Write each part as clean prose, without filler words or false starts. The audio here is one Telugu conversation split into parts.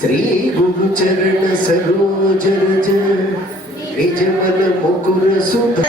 श्री गुरु चरण सरोज रज निजमल मुकुर सुध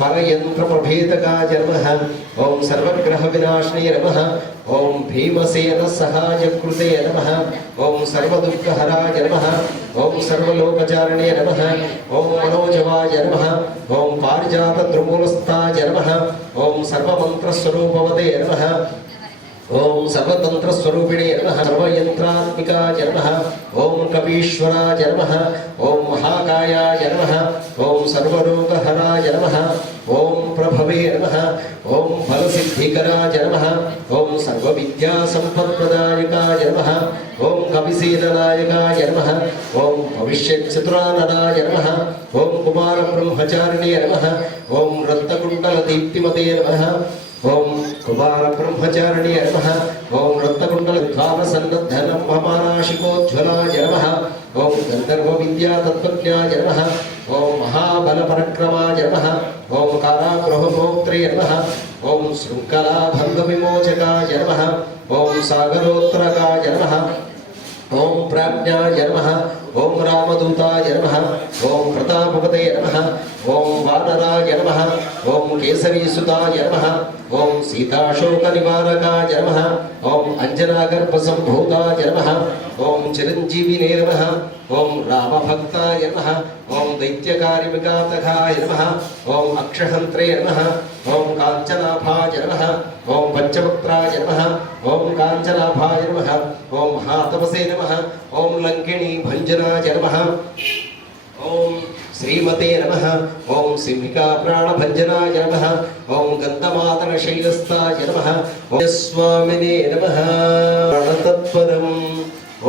परयंत्रप्रभेदकाय नमः। ओम सर्वग्रह विनाशिने नमः। ओम भीमसेन सहायकृते नमः। ओम सर्वदुःखहराय नमः। ओम सर्वलोकचारिणे नमः। ओम मनोजवाय नमः। ओम पारिजातद्रुमूलस्थाय नमः। ओम सर्वमन्त्रस्वरूपवते नमः। ओम सर्वतंत्र स्वरूपिणे नमः। सर्वयंत्रात्मिकाय नमः। ओम कवीश्वराय नमः। ओम महाकायाय नमः। ओम सर्वरोगहराय नमः। ओम प्रभवे नमः। ओम फलसिद्धिकराय नमः। ओम सर्वविद्यासम्पत्प्रदायकाय नमः। ओम कविसेननायकाय नमः। ओम भविष्यच्चतुराननाय नमः। ओम कुमारब्रह्मचारिणे नमः। ओम रत्नकुण्डलदीप्तिमते नमः। ओम कुमार ब्रह्मचारिणे नमः। ओम रत्नकुण्डलद्वारसन्नद्धनं ममानाशिकोज्ज्वलाय नमः। ఓం గంధర్వ విద్యా తత్వజ్ఞాయ నమః ఓం మహాబల పరక్రమాయ నమః ఓం కారాగృహమోత్రే నమః ఓం శృంఖలాభంగ విమోచకాయ నమః ఓం సాగరోత్తరకాయ నమః ఓం ప్రాజ్ఞాయ నమః ఓం రామదూతాయ నమః ఓం ప్రతాపపతే నమః ఓం వానరాయ నమః ఓం కేసరీసుతాయ నమః ఓం సీతాశోక నివారకాయ నమః ఓం అంజనాగర్భ సంభూతాయ నమః ఓం చిరంజీవినే నమః ఓం రామభక్తాయ నమః ఓం దైత్యకార్యవిఘాతకాయ నమః ఓం అక్షహంత్రే నమః ఓం కాంచనాభాయ నమః ఓం పంచవక్త్రాయ నమః ఓం కాంచనాభాయ నమః ఓం మహాతపసే నమః ఓం లంకిణీ భంజనాయ నమః ఓం శ్రీమతే నమః ఓం సింహికా ప్రాణభంజనాయ నమః ఓం గంధమాతన శైలస్థాయ నమః ఓం స్వామినే నమః ప్రణతత్పరం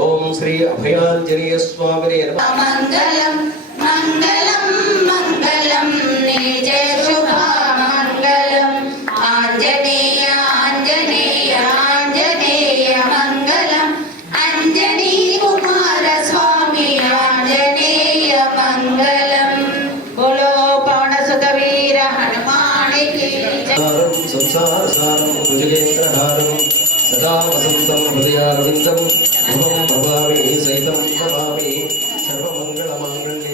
ఓం శ్రీ అభయాంజనేయ స్వామినే నమః మంగళం మంగళం మంగళం నిజ శుభమంగళం ఆంజనేయ ఆంజనేయ ఆంజనేయ మంగళం అంజనీ కుమార స్వామి ఆంజనేయ మంగళం బోలో పవనసుత వీర హనుమానికి సంసారసారం భుజగేంద్రహారం సదా వసంతం హృదయారవిందం భవం భవామి సైతం భవామి సర్వమంగళమాంగళ్య